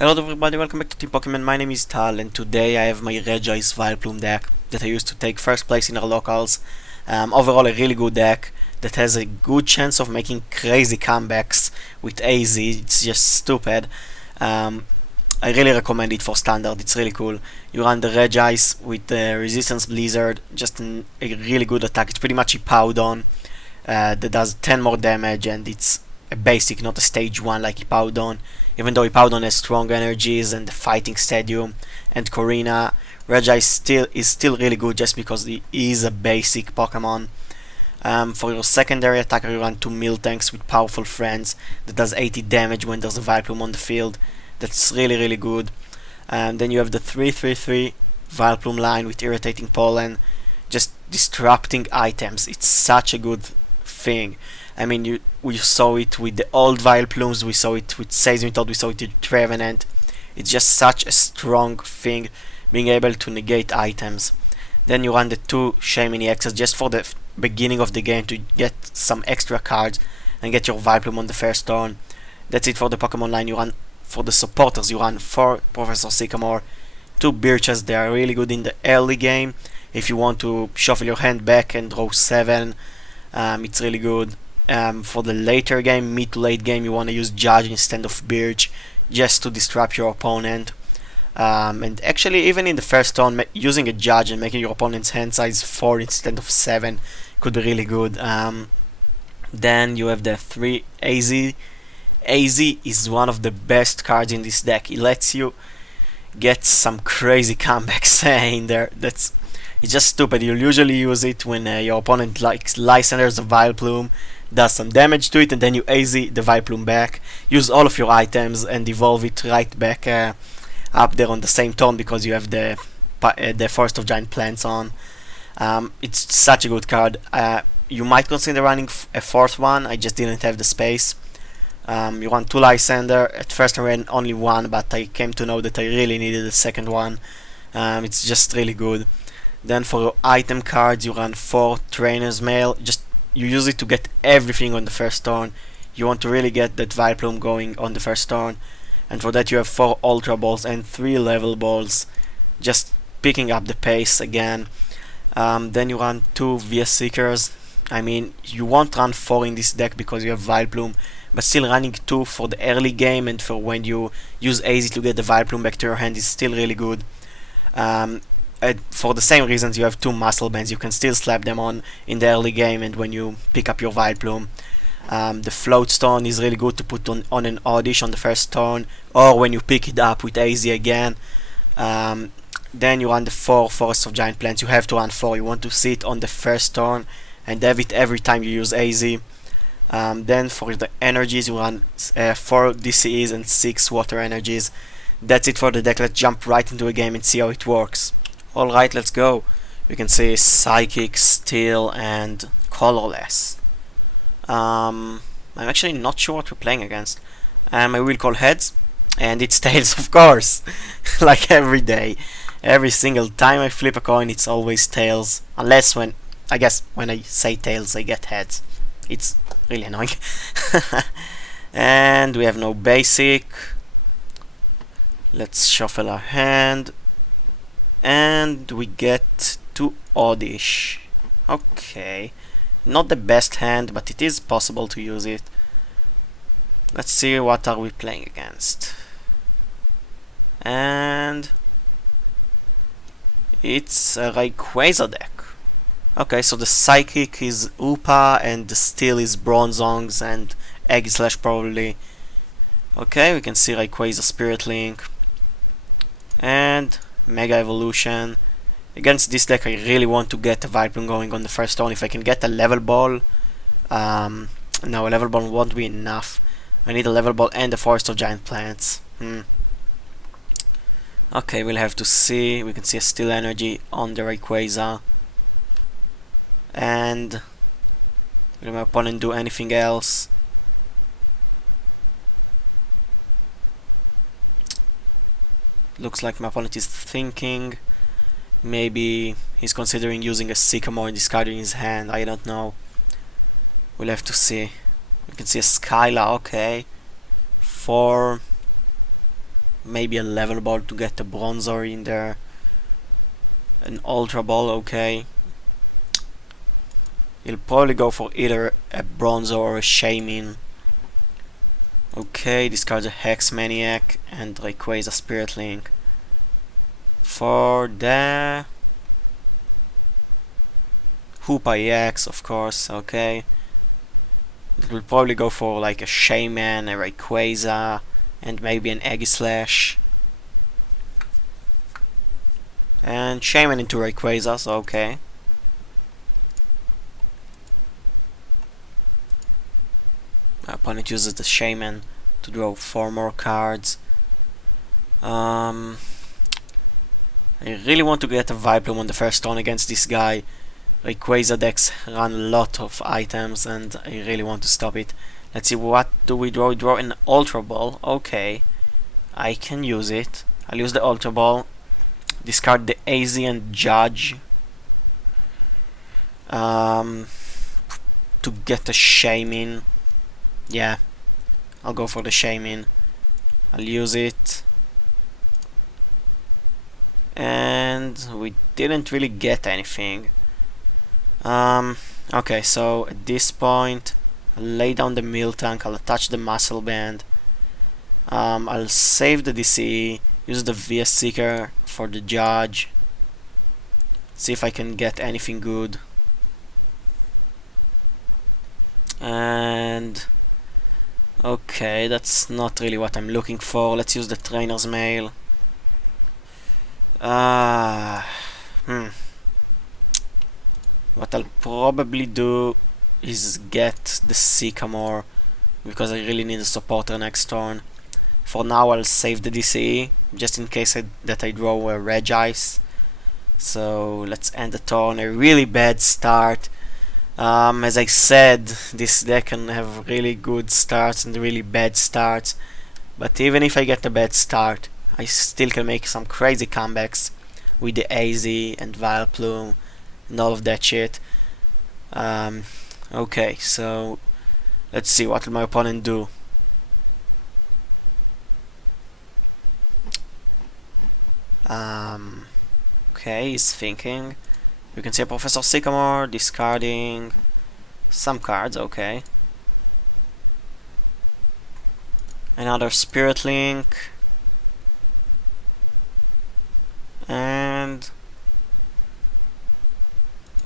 Hello everybody, welcome back to Team Pokemon. My name is Tal and today I have my Regice Vileplume deck that I used to take first place in our locals. Overall a really good deck that has a good chance of making crazy comebacks with AZ. It's just stupid. I really recommend it for standard, it's really cool. You run the Regice with the Resistance Blizzard, just a really good attack. It's pretty much a Powdon that does 10 more damage, and it's a basic, not a stage 1 like Hippowdon. Even though Hippowdon has strong energies and the Fighting Stadium and Corina, Regice is still really good just because he is a basic Pokemon. For your secondary attacker, you run 2 Miltanks with powerful friends that does 80 damage when there's a Vileplume on the field. That's really good. Then you have the 3-3-3 Vileplume line with Irritating Pollen, just disrupting items. It's such a good thing. I mean, we saw it with the old Vileplumes, we saw it with Seismitoad, we saw it with Trevenant. It's just such a strong thing, being able to negate items. Then you run the 2 Shaymin EXs just for the beginning of the game to get some extra cards and get your Vileplume on the first turn. That's it for the Pokemon line. You run for the supporters, you run 4 Professor Sycamore, 2 Birches. They are really good in the early game. If you want to shuffle your hand back and draw 7, it's really good. For the later game, mid to late game, you want to use Judge instead of Birch just to disrupt your opponent. And actually, even in the first turn, using a Judge and making your opponent's hand size 4 instead of 7 could be really good. Then you have the 3 AZ. AZ is one of the best cards in this deck. It lets you get some crazy comebacks in there. It's just stupid. You'll usually use it when your opponent likes Lysandre's a Vileplume, does some damage to it, and then you AZ the Vileplume back, use all of your items, and evolve it right back up there on the same turn because you have the Forest of Giant Plants on. It's such a good card. You might consider running a 4th one, I just didn't have the space. You run 2 Lysander. At first I ran only 1, but I came to know that I really needed a second one. It's just really good. Then for your item cards, you run 4 Trainer's Mail. Just you use it to get everything on the first turn. You want to really get that Vileplume going on the first turn, and for that you have 4 Ultra Balls and 3 Level Balls, just picking up the pace again. Then you run 2 VS Seekers. I mean, you won't run 4 in this deck because you have Vileplume, but still running 2 for the early game and for when you use AZ to get the Vileplume back to your hand is still really good. For the same reasons, you have 2 Muscle Bands. You can still slap them on in the early game and when you pick up your Vileplume. The Float Stone is really good to put on an Oddish on the first turn, or when you pick it up with AZ again. Then you run the 4 Forest of Giant Plants. You have to run 4. You want to see it on the first turn and have it every time you use AZ. Then for the energies, you run 4 DCEs and 6 Water Energies. That's it for the deck. Let's jump right into a game and see how it works. Alright, let's go. We can see Psychic, Steel, and Colorless. I'm actually not sure what we're playing against. I will call heads, and it's tails, of course. Like every day. Every single time I flip a coin, it's always tails. Unless I guess when I say tails, I get heads. It's really annoying. And we have no basic. Let's shuffle our hand. And we get 2 Oddish. Okay. Not the best hand, but it is possible to use it. Let's see what are we playing against. And it's a Rayquaza deck. Okay, so the Psychic is Upa and the Steel is Bronzongs and Aegislash probably. Okay, we can see Rayquaza Spirit Link. And Mega Evolution. Against this deck I really want to get a Vileplume going on the first turn. If I can get a Level Ball, no, a Level Ball won't be enough. I need a Level Ball and a Forest of Giant Plants. Okay, we'll have to see. We can see a Steel Energy on the Rayquaza. And will my opponent do anything else? Looks like my opponent is thinking. Maybe he's considering using a Sycamore and discarding his hand. I don't know. We'll have to see. You can see a Skyla, okay. 4 maybe a level ball to get a bronzer in there. An ultra ball, okay. He'll probably go for either a bronzer or a shaman. Okay, discards a Hex Maniac and Rayquaza Spirit Link. For the Hoopa EX, of course, okay. It will probably go for like a Shaman, a Rayquaza, and maybe an Aegislash. And Shaman into Rayquaza, so okay. My opponent uses the Shaman to draw 4 more cards. I really want to get a Vileplume on the first turn against this guy. Rayquaza decks run a lot of items and I really want to stop it. Let's see, what do we draw? We draw an Ultra Ball. Okay, I can use it. I'll use the Ultra Ball. Discard the AZ and Judge. To get a Shaman. Yeah, I'll go for the Shaman. I'll use it. And we didn't really get anything. Okay, so at this point, I'll lay down the Miltank, I'll attach the Muscle Band. I'll save the DCE, use the VS Seeker for the Judge. See if I can get anything good. And okay, that's not really what I'm looking for. Let's use the Trainer's Mail. What I'll probably do is get the Sycamore because I really need a supporter next turn. For now I'll save the DCE just in case that I draw a Regice. So let's end the turn. A really bad start. As I said, this deck can have really good starts and really bad starts. But even if I get a bad start, I still can make some crazy comebacks with the AZ and Vileplume and all of that shit. Okay, so let's see what will my opponent do. Okay, he's thinking. You can see a Professor Sycamore discarding some cards, okay. Another Spirit Link. And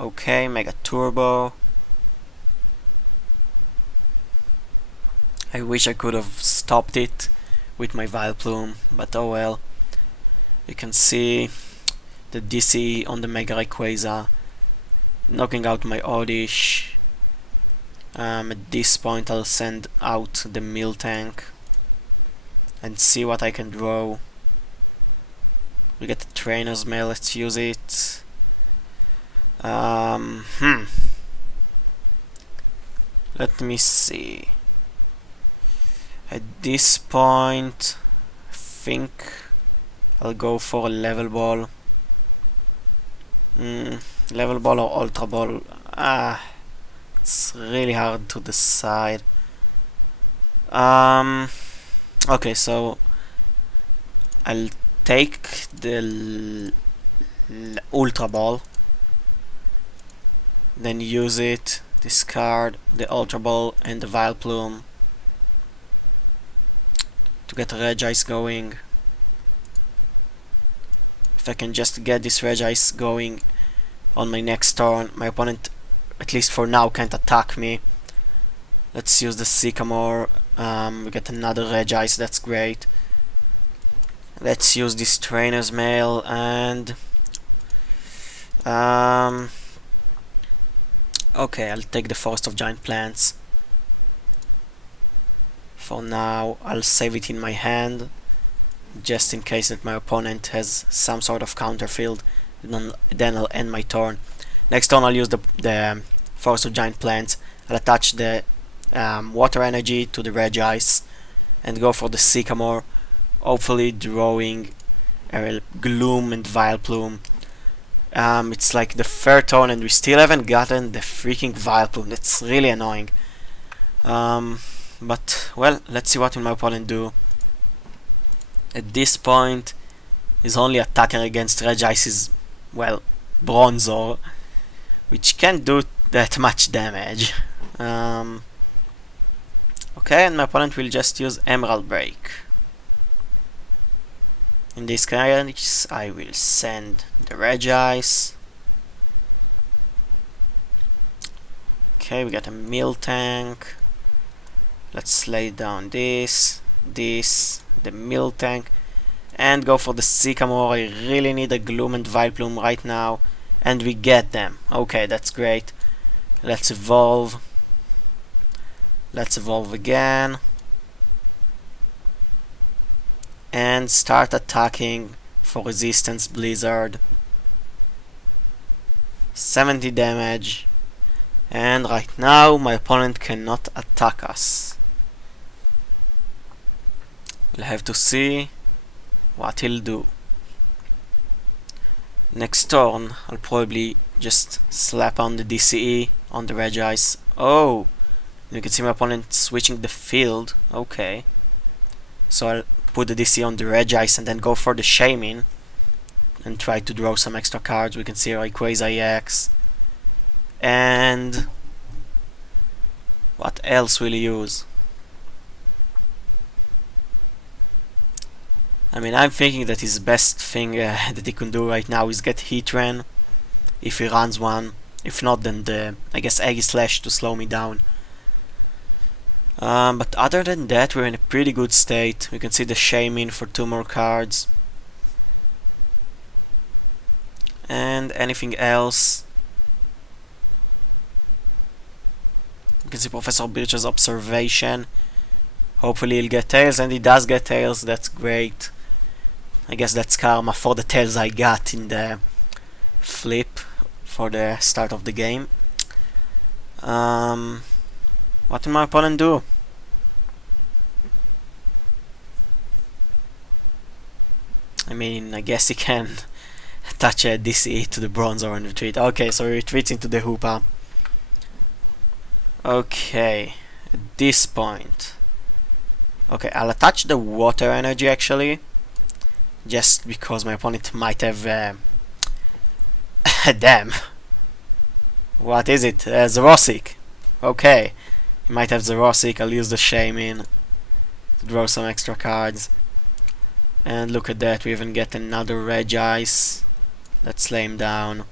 okay, Mega Turbo. I wish I could have stopped it with my Vileplume, but oh well. You can see the DC on the Mega Rayquaza, knocking out my Oddish. At this point I'll send out the Miltank and see what I can draw. We get the Trainer's Mail, let's use it. Let me see. At this point, I think I'll go for a Level Ball. Level Ball or Ultra Ball? It's really hard to decide. Okay, so I'll take the Ultra Ball, then use it, discard the Ultra Ball and the Vileplume to get Regice going. If I can just get this Regice going on my next turn, my opponent, at least for now, can't attack me. Let's use the Sycamore. We get another Regice, that's great. Let's use this Trainer's Mail and okay, I'll take the Forest of Giant Plants. For now, I'll save it in my hand just in case that my opponent has some sort of counter field. Then I'll end my turn. Next turn I'll use the Forest of Giant Plants. I'll attach the Water Energy to the Regice and go for the Sycamore, hopefully drawing a Gloom and Vileplume. It's like the third turn and we still haven't gotten the freaking Vileplume. That's really annoying. But well, let's see what will my opponent do. At this point, his only attacker against Regice is, well, Bronzor, which can't do that much damage. Okay, and my opponent will just use Emerald Break. In this case, I will send the Regice. Okay, we got a Mill Tank. Let's lay down this, the Mill Tank, and go for the Sycamore. I really need a Gloom and Vileplume right now, and we get them. Okay, that's great. Let's evolve. Let's evolve again. And start attacking for Resistance Blizzard. 70 damage. And right now my opponent cannot attack us. We'll have to see what he'll do. Next turn I'll probably just slap on the DCE on the Regice. Oh! You can see my opponent switching the field. Okay. So I'll put the DC on the Regice and then go for the Shaman and try to draw some extra cards. We can see Rayquaza EX. And what else will he use? I mean, I'm thinking that his best thing that he can do right now is get Heatran, if he runs one. If not, then I guess Aegislash to slow me down. But other than that, we're in a pretty good state. We can see the Shaman for 2 more cards. And anything else? You can see Professor Birch's Observation. Hopefully he'll get Tails, and he does get Tails. That's great. I guess that's karma for the Tails I got in the flip for the start of the game. What did my opponent do? I mean, I guess he can touch a DC to the Bronzor and retreat. Okay, so he retreats into the Hoopa. Okay, at this point. Okay, I'll attach the Water Energy actually. Just because my opponent might have... damn. What is it? Zerosic. Okay. He might have Zerosic. I'll use the Shaman to draw some extra cards. And look at that, we even get another Regice. Let's lay him down.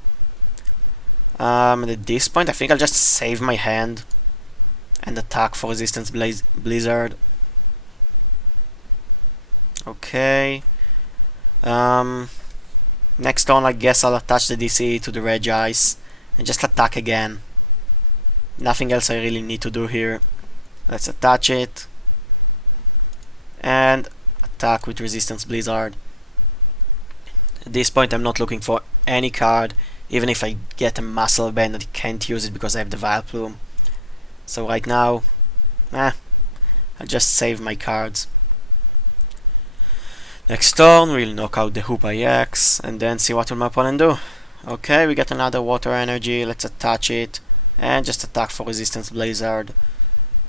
At this point I think I'll just save my hand and attack for Resistance Blizzard. Okay. Next turn I guess I'll attach the DC to the Regice and just attack again. Nothing else I really need to do here. Let's attach it and attack with Resistance Blizzard. At this point I'm not looking for any card, even if I get a Muscle Band, I can't use it because I have the Vileplume. So right now, I'll just save my cards. Next turn we'll knock out the Hoopa EX and then see what will my opponent do. Okay, we get another Water Energy, let's attach it and just attack for Resistance Blizzard,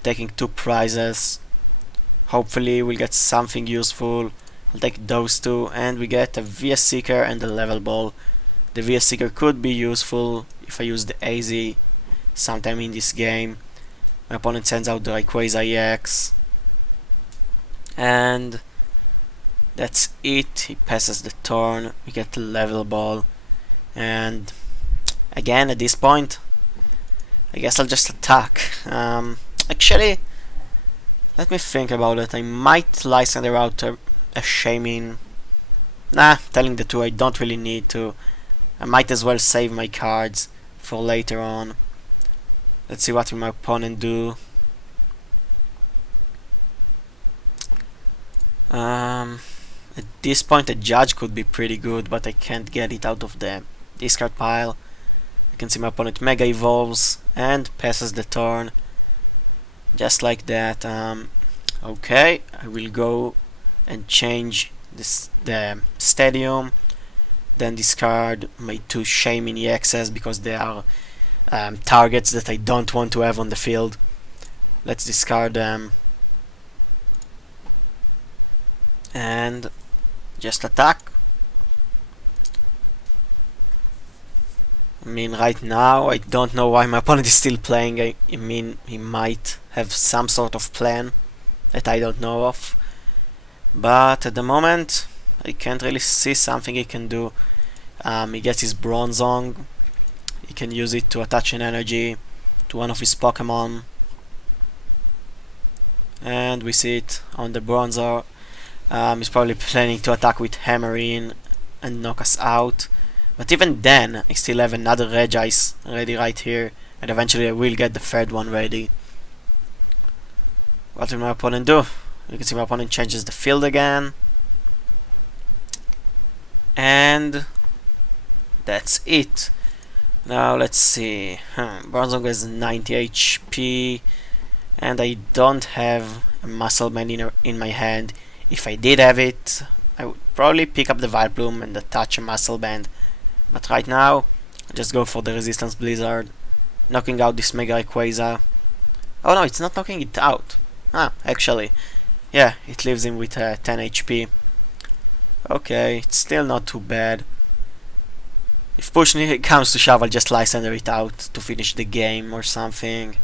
taking 2 prizes. Hopefully we'll get something useful. I'll take those 2 and we get a VS Seeker and a Level Ball. The VS Seeker could be useful if I use the AZ sometime in this game. My opponent sends out the Rayquaza EX and that's it. He passes the turn, we get the Level Ball, and again at this point I guess I'll just attack. Actually, let me think about it. I might Lysander out a Shaman. Nah, telling the 2, I don't really need to. I might as well save my cards for later on. Let's see what will my opponent do. At this point a Judge could be pretty good, but I can't get it out of the discard pile. You can see my opponent Mega Evolves and passes the turn. Just like that. Okay, I will go and change the Stadium, then discard my 2 Shaman EXs because they are targets that I don't want to have on the field. Let's discard them and just attack. I mean, right now, I don't know why my opponent is still playing. I mean, he might have some sort of plan that I don't know of. But at the moment, I can't really see something he can do. He gets his Bronzong. He can use it to attach an energy to one of his Pokemon. And we see it on the Bronzor. He's probably planning to attack with Hammerine and knock us out. But even then, I still have another Regice ready right here, and eventually I will get the third one ready. What will my opponent do? You can see my opponent changes the field again. And that's it. Now let's see. Bronzong has 90 HP, and I don't have a Muscle Band in my hand. If I did have it, I would probably pick up the Vileplume and attach a Muscle Band. But right now, I just go for the Resistance Blizzard, knocking out this Mega Rayquaza. Oh no, it's not knocking it out. Actually, yeah, it leaves him with 10 HP. Okay, it's still not too bad. If push comes to shove, I'll just Lysander it out to finish the game or something.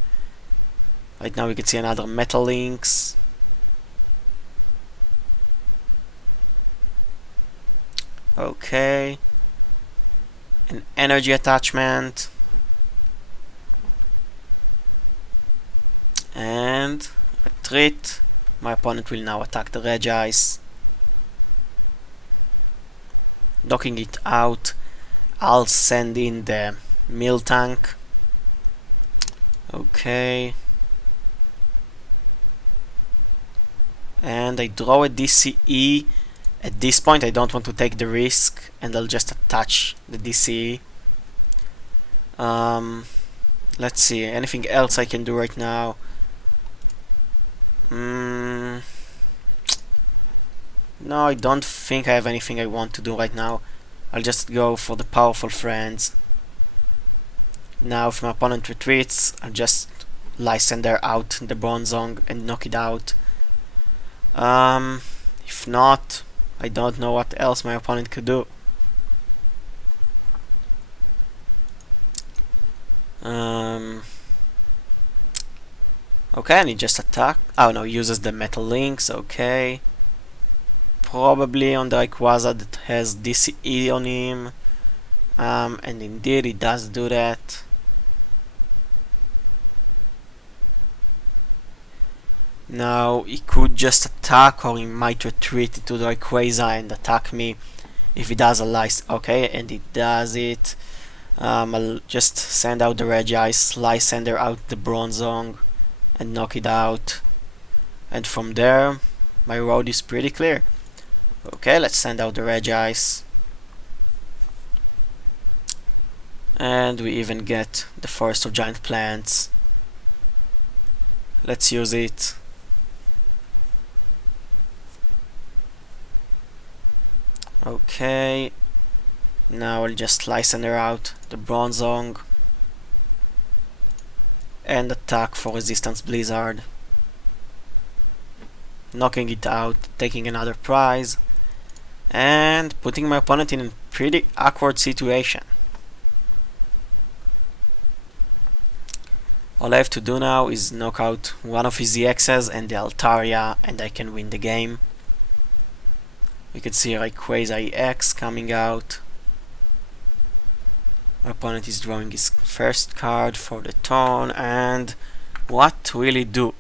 Right now we can see another Metal Lynx. Okay. An energy attachment. And a treat. My opponent will now attack the Regice. Knocking it out. I'll send in the Miltank. Okay. And I draw a DCE. At this point I don't want to take the risk, and I'll just attach the DCE. Let's see, anything else I can do right now? No, I don't think I have anything I want to do right now. I'll just go for the powerful friends. Now if my opponent retreats, I'll just Lysander out the Bronzong and knock it out. If not, I don't know what else my opponent could do. Okay, and he just attack. Oh no, he uses the Metal Lynx. Okay. Probably on the Rayquaza that has DCE on him. And indeed he does do that. Now he could just attack, or he might retreat into the Rayquaza and attack me if he does a Lysander. Okay, and he does it. I'll just send out the Regice, Lysander out the Bronzong and knock it out. And from there, my road is pretty clear. Okay, let's send out the Regice. And we even get the Forest of Giant Plants. Let's use it. Okay, now I'll just Lysander out the Bronzong and attack for Resistance Blizzard, knocking it out, taking another prize, and putting my opponent in a pretty awkward situation. All I have to do now is knock out one of his EXs and the Altaria, and I can win the game. You can see Rayquaza EX coming out. My opponent is drawing his first card for the turn, and what will he do?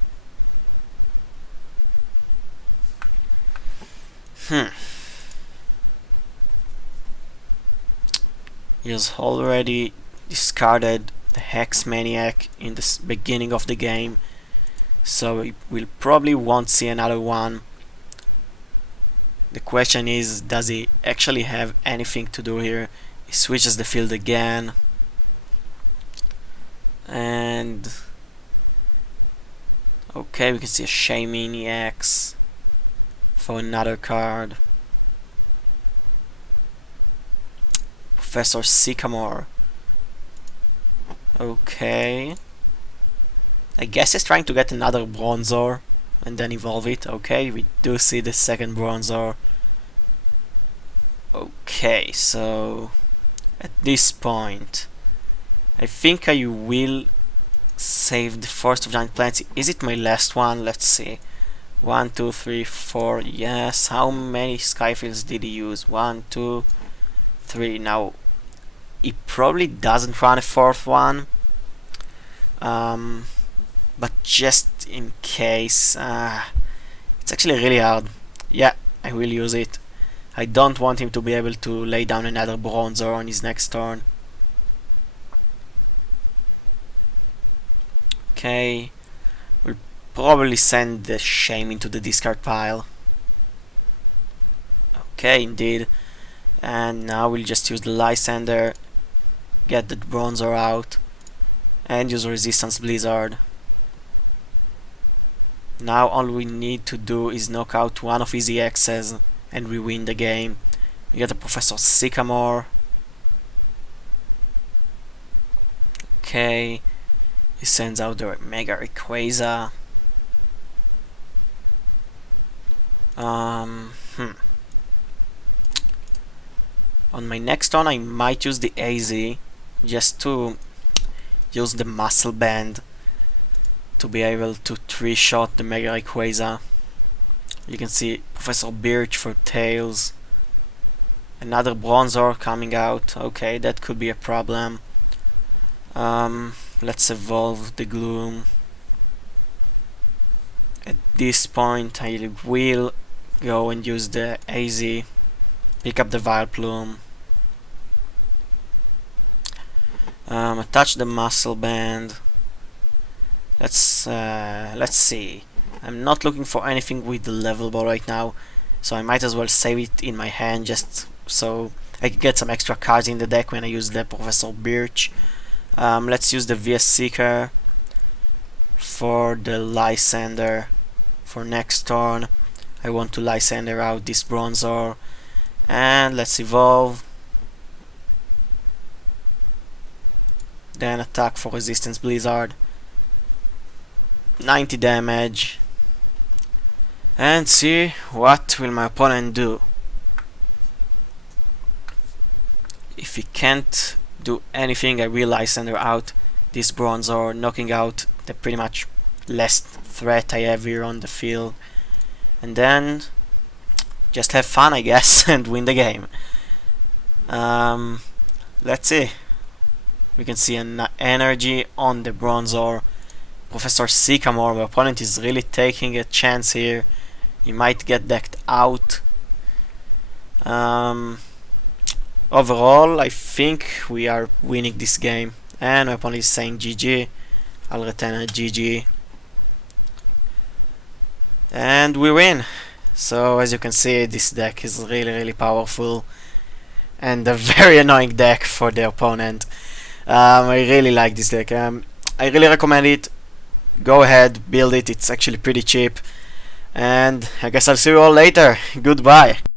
He has already discarded the Hex Maniac in the beginning of the game, so we will probably won't see another one. The question is, does he actually have anything to do here? He switches the field again, and okay, we can see a Shaymin EX for another card. Professor Sycamore. Okay, I guess he's trying to get another Bronzor and then evolve it. Okay, we do see the second Bronzor. Okay, so at this point, I think I will save the first of giant plants. Is it my last one? Let's see. 1, 2, 3, 4. Yes. How many skyfields did he use? 1, 2, 3. Now, he probably doesn't run a fourth one. But just in case, it's actually really hard. Yeah, I will use it. I don't want him to be able to lay down another bronzer on his next turn. Okay, we'll probably send the shame into the discard pile. Okay, indeed. And now we'll just use the Lysander, get the bronzer out, and use Resistance Blizzard. Now all we need to do is knock out one of his EXs and we win the game. We get a Professor Sycamore. Okay, he sends out the Mega Rayquaza. On my next turn I might use the AZ just to use the Muscle Band to be able to 3-shot the Mega Rayquaza. You can see Professor Birch for Tails. Another Bronzor coming out. Okay, that could be a problem. Let's evolve the Gloom. At this point I will go and use the AZ, pick up the Vileplume, attach the Muscle Band. Let's see. I'm not looking for anything with the level ball right now, so I might as well save it in my hand just so I can get some extra cards in the deck when I use the Professor Birch. Let's use the VS Seeker for the Lysander. For next turn I want to Lysander out this Bronzor, and let's evolve, then attack for Resistance Blizzard. 90 damage, and see what will my opponent do. If he can't do anything, I will Lysander out this Bronzor, knocking out the pretty much last threat I have here on the field, and then just have fun, I guess, and win the game. Let's see. We can see an energy on the Bronzor. Professor Sycamore, my opponent is really taking a chance here. He might get decked out. Overall, I think we are winning this game. And my opponent is saying GG. I'll return a GG. And we win. So as you can see, this deck is really powerful. And a very annoying deck for the opponent. I really like this deck. I really recommend it. Go ahead, build it. It's actually pretty cheap. And I guess I'll see you all later. Goodbye.